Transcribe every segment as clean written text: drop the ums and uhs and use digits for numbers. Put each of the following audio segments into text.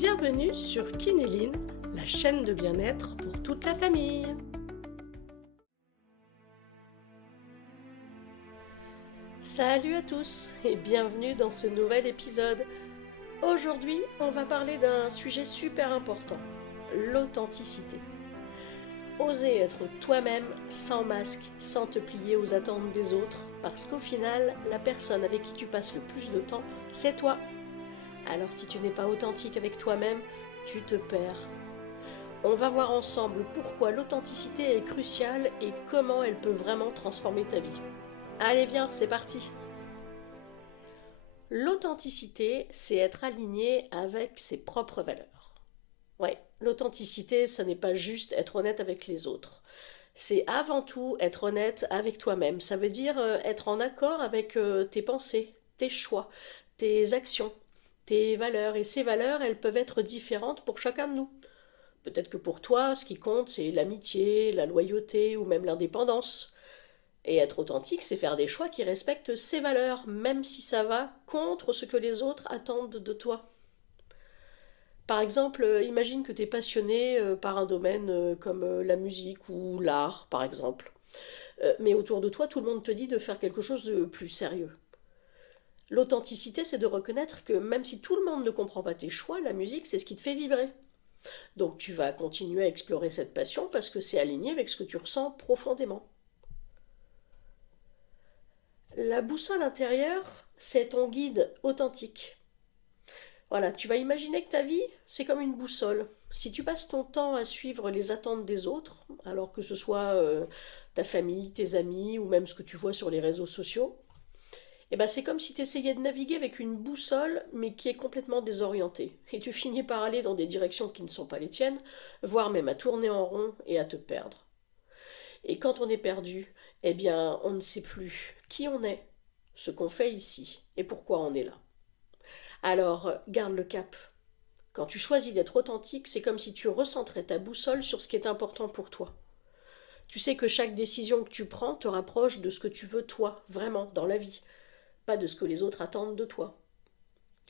Bienvenue sur Kinéline, la chaîne de bien-être pour toute la famille. Salut à tous et bienvenue dans ce nouvel épisode. Aujourd'hui, on va parler d'un sujet super important, l'authenticité. Oser être toi-même, sans masque, sans te plier aux attentes des autres, parce qu'au final, la personne avec qui tu passes le plus de temps, c'est toi. Alors si tu n'es pas authentique avec toi-même, tu te perds. On va voir ensemble pourquoi l'authenticité est cruciale et comment elle peut vraiment transformer ta vie. Allez viens, c'est parti. L'authenticité, c'est être aligné avec ses propres valeurs. Ouais, l'authenticité, ce n'est pas juste être honnête avec les autres. C'est avant tout être honnête avec toi-même. Ça veut dire être en accord avec tes pensées, tes choix, tes actions, tes valeurs. Et ces valeurs, elles peuvent être différentes pour chacun de nous. Peut-être que pour toi, ce qui compte, c'est l'amitié, la loyauté ou même l'indépendance. Et être authentique, c'est faire des choix qui respectent ces valeurs, même si ça va contre ce que les autres attendent de toi. Par exemple, imagine que tu es passionné par un domaine comme la musique ou l'art, par exemple. Mais autour de toi, tout le monde te dit de faire quelque chose de plus sérieux. L'authenticité, c'est de reconnaître que même si tout le monde ne comprend pas tes choix, la musique, c'est ce qui te fait vibrer. Donc tu vas continuer à explorer cette passion parce que c'est aligné avec ce que tu ressens profondément. La boussole intérieure, c'est ton guide authentique. Voilà, tu vas imaginer que ta vie, c'est comme une boussole. Si tu passes ton temps à suivre les attentes des autres, alors que ce soit ta famille, tes amis ou même ce que tu vois sur les réseaux sociaux, eh ben c'est comme si tu essayais de naviguer avec une boussole, mais qui est complètement désorientée. Et tu finis par aller dans des directions qui ne sont pas les tiennes, voire même à tourner en rond et à te perdre. Et quand on est perdu, eh bien, on ne sait plus qui on est, ce qu'on fait ici et pourquoi on est là. Alors, garde le cap. Quand tu choisis d'être authentique, c'est comme si tu recentrais ta boussole sur ce qui est important pour toi. Tu sais que chaque décision que tu prends te rapproche de ce que tu veux toi, vraiment, dans la vie, pas de ce que les autres attendent de toi.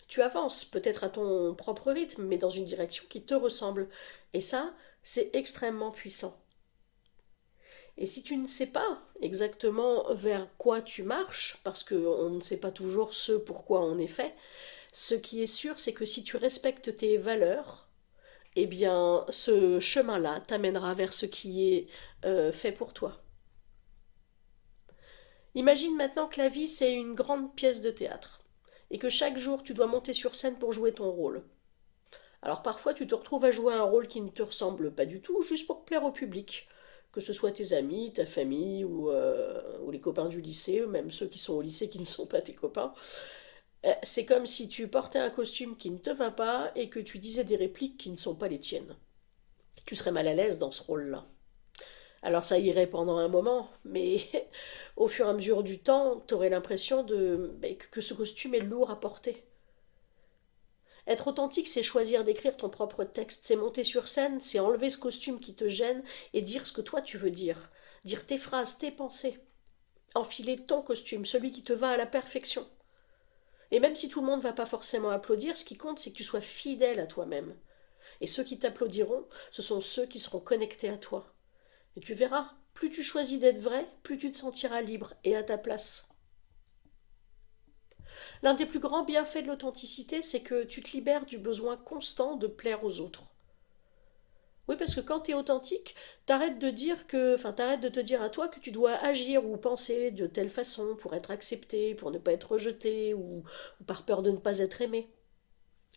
Tu avances, peut-être à ton propre rythme, mais dans une direction qui te ressemble. Et ça, c'est extrêmement puissant. Et si tu ne sais pas exactement vers quoi tu marches, parce qu'on ne sait pas toujours ce pourquoi on est fait, ce qui est sûr, c'est que si tu respectes tes valeurs, eh bien, ce chemin-là t'amènera vers ce qui est fait pour toi. Imagine maintenant que la vie, c'est une grande pièce de théâtre, et que chaque jour, tu dois monter sur scène pour jouer ton rôle. Alors parfois, tu te retrouves à jouer un rôle qui ne te ressemble pas du tout, juste pour plaire au public. Que ce soit tes amis, ta famille ou les copains du lycée, ou même ceux qui sont au lycée qui ne sont pas tes copains. C'est comme si tu portais un costume qui ne te va pas et que tu disais des répliques qui ne sont pas les tiennes. Tu serais mal à l'aise dans ce rôle-là. Alors ça irait pendant un moment, mais au fur et à mesure du temps, tu aurais l'impression que ce costume est lourd à porter. Être authentique, c'est choisir d'écrire ton propre texte, c'est monter sur scène, c'est enlever ce costume qui te gêne et dire ce que toi tu veux dire. Dire tes phrases, tes pensées. Enfiler ton costume, celui qui te va à la perfection. Et même si tout le monde ne va pas forcément applaudir, ce qui compte, c'est que tu sois fidèle à toi-même. Et ceux qui t'applaudiront, ce sont ceux qui seront connectés à toi. Et tu verras, plus tu choisis d'être vrai, plus tu te sentiras libre et à ta place. L'un des plus grands bienfaits de l'authenticité, c'est que tu te libères du besoin constant de plaire aux autres. Oui, parce que quand tu es authentique, t'arrêtes de te dire à toi que tu dois agir ou penser de telle façon pour être accepté, pour ne pas être rejeté ou par peur de ne pas être aimé.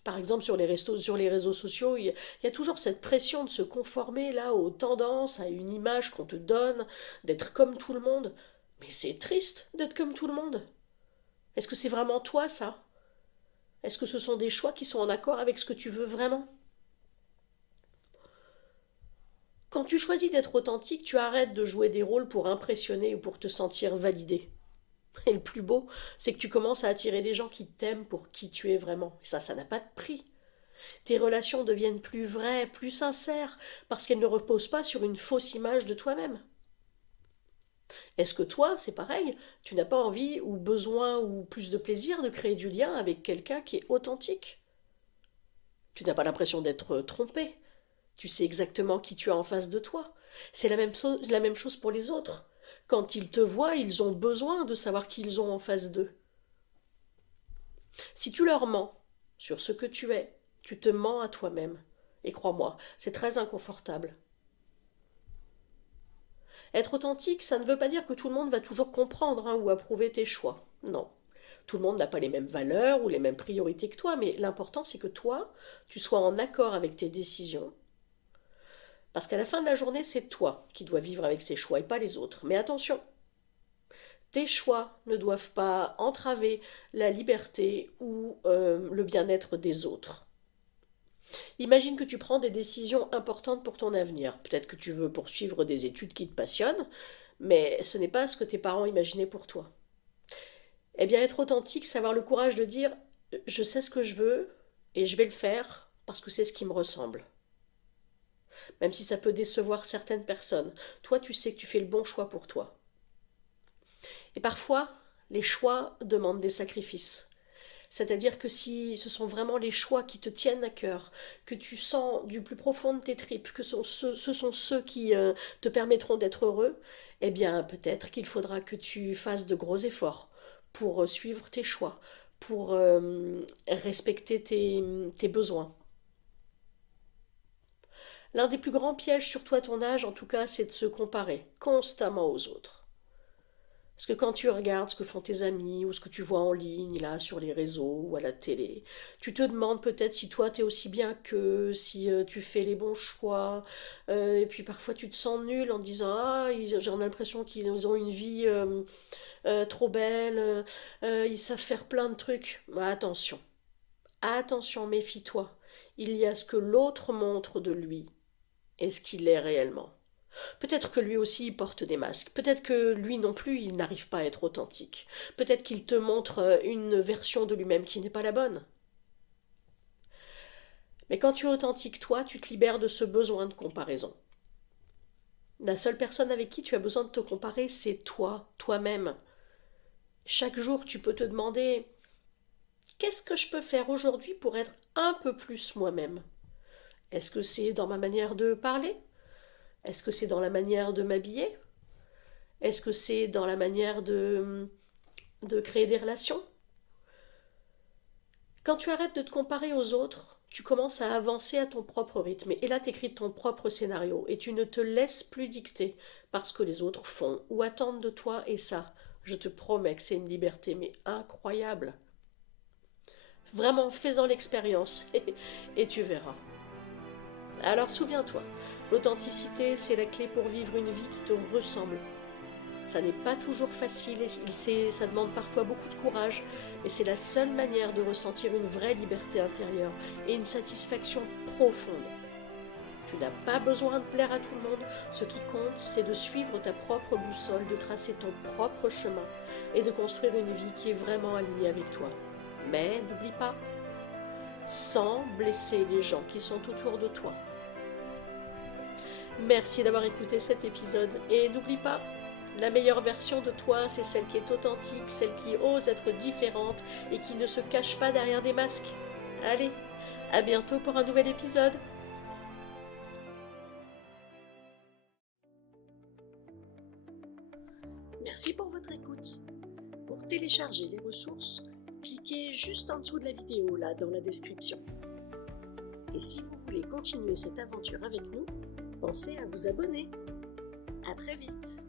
Par exemple, sur les réseaux sociaux, il y a toujours cette pression de se conformer là aux tendances, à une image qu'on te donne, d'être comme tout le monde. Mais c'est triste d'être comme tout le monde. Est-ce que c'est vraiment toi ça? Est-ce que ce sont des choix qui sont en accord avec ce que tu veux vraiment? Quand tu choisis d'être authentique, tu arrêtes de jouer des rôles pour impressionner ou pour te sentir validé. Et le plus beau, c'est que tu commences à attirer des gens qui t'aiment pour qui tu es vraiment. Et ça n'a pas de prix. Tes relations deviennent plus vraies, plus sincères, parce qu'elles ne reposent pas sur une fausse image de toi-même. Est-ce que toi, c'est pareil, tu n'as pas envie ou besoin ou plus de plaisir de créer du lien avec quelqu'un qui est authentique? Tu n'as pas l'impression d'être trompé. Tu sais exactement qui tu as en face de toi. C'est la même chose pour les autres. Quand ils te voient, ils ont besoin de savoir qui ils ont en face d'eux. Si tu leur mens sur ce que tu es, tu te mens à toi-même. Et crois-moi, c'est très inconfortable. Être authentique, ça ne veut pas dire que tout le monde va toujours comprendre ou approuver tes choix. Non. Tout le monde n'a pas les mêmes valeurs ou les mêmes priorités que toi, mais l'important c'est que toi, tu sois en accord avec tes décisions. Parce qu'à la fin de la journée, c'est toi qui dois vivre avec ces choix et pas les autres. Mais attention, tes choix ne doivent pas entraver la liberté ou le bien-être des autres. Imagine que tu prends des décisions importantes pour ton avenir. Peut-être que tu veux poursuivre des études qui te passionnent, mais ce n'est pas ce que tes parents imaginaient pour toi. Eh bien, être authentique, c'est avoir le courage de dire je sais ce que je veux et je vais le faire parce que c'est ce qui me ressemble. Même si ça peut décevoir certaines personnes, toi, tu sais que tu fais le bon choix pour toi. Et parfois, les choix demandent des sacrifices. C'est-à-dire que si ce sont vraiment les choix qui te tiennent à cœur, que tu sens du plus profond de tes tripes, que ce sont ceux qui te permettront d'être heureux, eh bien peut-être qu'il faudra que tu fasses de gros efforts pour suivre tes choix, pour respecter tes besoins. L'un des plus grands pièges, surtout à ton âge en tout cas, c'est de se comparer constamment aux autres. Parce que quand tu regardes ce que font tes amis ou ce que tu vois en ligne, là, sur les réseaux ou à la télé, tu te demandes peut-être si toi t'es aussi bien qu'eux, si tu fais les bons choix. Et puis parfois tu te sens nul en disant ah, j'ai l'impression qu'ils ont une vie trop belle, ils savent faire plein de trucs. Bah, attention, attention, méfie-toi. Il y a ce que l'autre montre de lui et ce qu'il est réellement. Peut-être que lui aussi il porte des masques. Peut-être que lui non plus il n'arrive pas à être authentique. Peut-être qu'il te montre une version de lui-même qui n'est pas la bonne. Mais quand tu es authentique, toi, tu te libères de ce besoin de comparaison. La seule personne avec qui tu as besoin de te comparer, c'est toi, toi-même. Chaque jour, tu peux te demander qu'est-ce que je peux faire aujourd'hui pour être un peu plus moi-même. Est-ce que c'est dans ma manière de parler? Est-ce que c'est dans la manière de m'habiller? Est-ce que c'est dans la manière de créer des relations? Quand tu arrêtes de te comparer aux autres, tu commences à avancer à ton propre rythme. Et là, tu écris ton propre scénario. Et tu ne te laisses plus dicter par ce que les autres font ou attendent de toi. Et ça, je te promets que c'est une liberté, mais incroyable. Vraiment, fais-en l'expérience et tu verras. Alors souviens-toi, l'authenticité, c'est la clé pour vivre une vie qui te ressemble. Ça n'est pas toujours facile, ça demande parfois beaucoup de courage, mais c'est la seule manière de ressentir une vraie liberté intérieure et une satisfaction profonde. Tu n'as pas besoin de plaire à tout le monde, ce qui compte, c'est de suivre ta propre boussole, de tracer ton propre chemin et de construire une vie qui est vraiment alignée avec toi. Mais n'oublie pas, sans blesser les gens qui sont autour de toi. Merci d'avoir écouté cet épisode et n'oublie pas, la meilleure version de toi, c'est celle qui est authentique, celle qui ose être différente et qui ne se cache pas derrière des masques. Allez, à bientôt pour un nouvel épisode. Merci pour votre écoute. Pour télécharger les ressources, cliquez juste en dessous de la vidéo, là, dans la description. Et si vous voulez continuer cette aventure avec nous, pensez à vous abonner. À très vite.